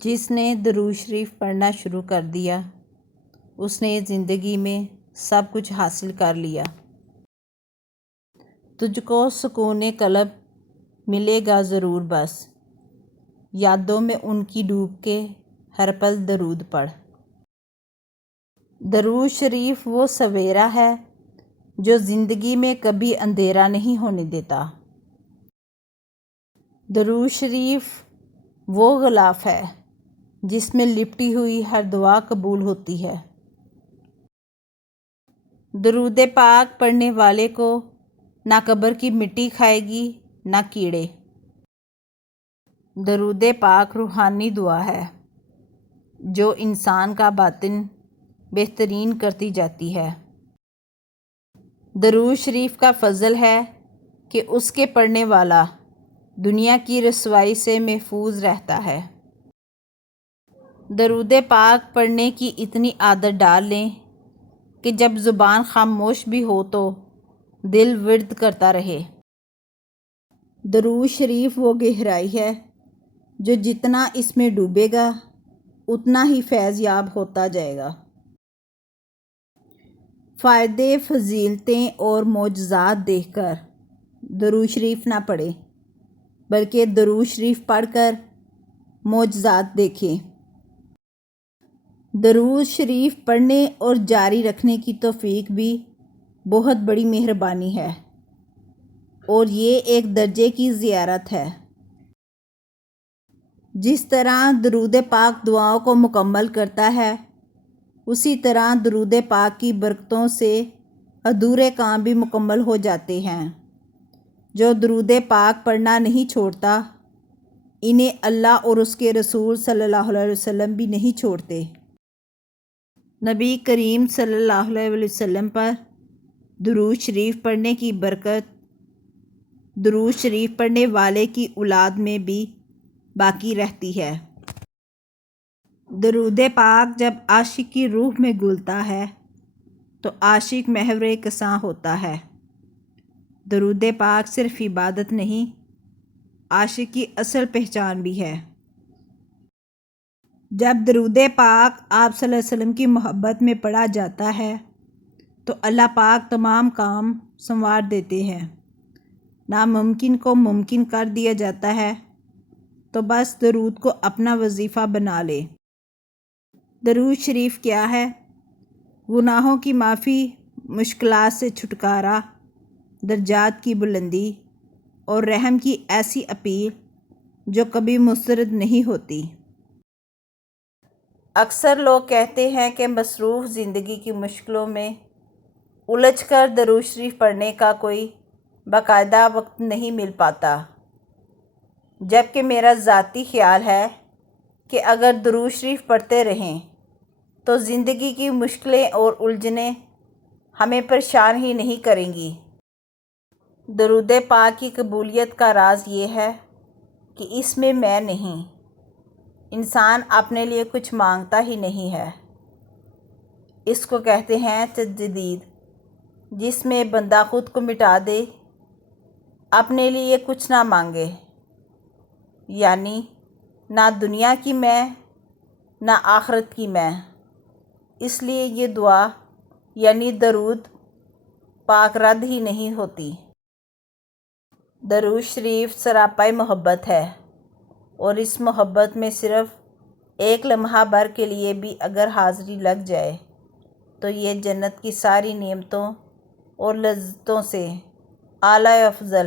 جس نے درود شریف پڑھنا شروع کر دیا اس نے زندگی میں سب کچھ حاصل کر لیا۔ تجھ کو سکون قلب ملے گا ضرور، بس یادوں میں ان کی ڈوب کے ہر پل درود پڑھ۔ درود شریف وہ سویرا ہے جو زندگی میں کبھی اندھیرا نہیں ہونے دیتا۔ درود شریف وہ غلاف ہے جس میں لپٹی ہوئی ہر دعا قبول ہوتی ہے۔ درود پاک پڑھنے والے کو نہ قبر کی مٹی کھائے گی نہ کیڑے۔ درود پاک روحانی دعا ہے جو انسان کا باطن بہترین کرتی جاتی ہے۔ درود شریف کا فضل ہے کہ اس کے پڑھنے والا دنیا کی رسوائی سے محفوظ رہتا ہے۔ درود پاک پڑھنے کی اتنی عادت ڈال لیں کہ جب زبان خاموش بھی ہو تو دل ورد کرتا رہے۔ درود شریف وہ گہرائی ہے جو جتنا اس میں ڈوبے گا اتنا ہی فیض یاب ہوتا جائے گا۔ فائدے، فضیلتیں اور معجزات دیکھ کر درود شریف نہ پڑھیں بلکہ درود شریف پڑھ کر معجزات دیکھیں۔ درود شریف پڑھنے اور جاری رکھنے کی توفیق بھی بہت بڑی مہربانی ہے اور یہ ایک درجے کی زیارت ہے۔ جس طرح درود پاک دعاؤں کو مکمل کرتا ہے اسی طرح درود پاک کی برکتوں سے ادھورے کام بھی مکمل ہو جاتے ہیں۔ جو درود پاک پڑھنا نہیں چھوڑتا انہیں اللہ اور اس کے رسول صلی اللہ علیہ وسلم بھی نہیں چھوڑتے۔ نبی کریم صلی اللہ علیہ وسلم پر درود شریف پڑھنے کی برکت درود شریف پڑھنے والے کی اولاد میں بھی باقی رہتی ہے۔ درود پاک جب عاشق کی روح میں گھلتا ہے تو عاشق محور کساں ہوتا ہے۔ درود پاک صرف عبادت نہیں، عاشق کی اصل پہچان بھی ہے۔ جب درود پاک آپ صلی اللہ علیہ وسلم کی محبت میں پڑھا جاتا ہے تو اللہ پاک تمام کام سنوار دیتے ہیں۔ ناممکن کو ممکن کر دیا جاتا ہے، تو بس درود کو اپنا وظیفہ بنا لے۔ درود شریف کیا ہے؟ گناہوں کی معافی، مشکلات سے چھٹکارا، درجات کی بلندی اور رحم کی ایسی اپیل جو کبھی مسترد نہیں ہوتی۔ اکثر لوگ کہتے ہیں کہ مصروف زندگی کی مشکلوں میں الجھ کر درود شریف پڑھنے کا کوئی باقاعدہ وقت نہیں مل پاتا، جبکہ میرا ذاتی خیال ہے کہ اگر درود شریف پڑھتے رہیں تو زندگی کی مشکلیں اور الجھنیں ہمیں پریشان ہی نہیں کریں گی۔ درود پاک کی قبولیت کا راز یہ ہے کہ اس میں میں نہیں، انسان اپنے لیے کچھ مانگتا ہی نہیں ہے۔ اس کو کہتے ہیں تجدید، جس میں بندہ خود کو مٹا دے، اپنے لیے کچھ نہ مانگے، یعنی نہ دنیا کی میں نہ آخرت کی میں۔ اس لیے یہ دعا یعنی درود پاک رد ہی نہیں ہوتی۔ درود شریف سراپا محبت ہے اور اس محبت میں صرف ایک لمحہ بھر کے لیے بھی اگر حاضری لگ جائے تو یہ جنت کی ساری نعمتوں اور لذتوں سے اعلیٰ و افضل ہے۔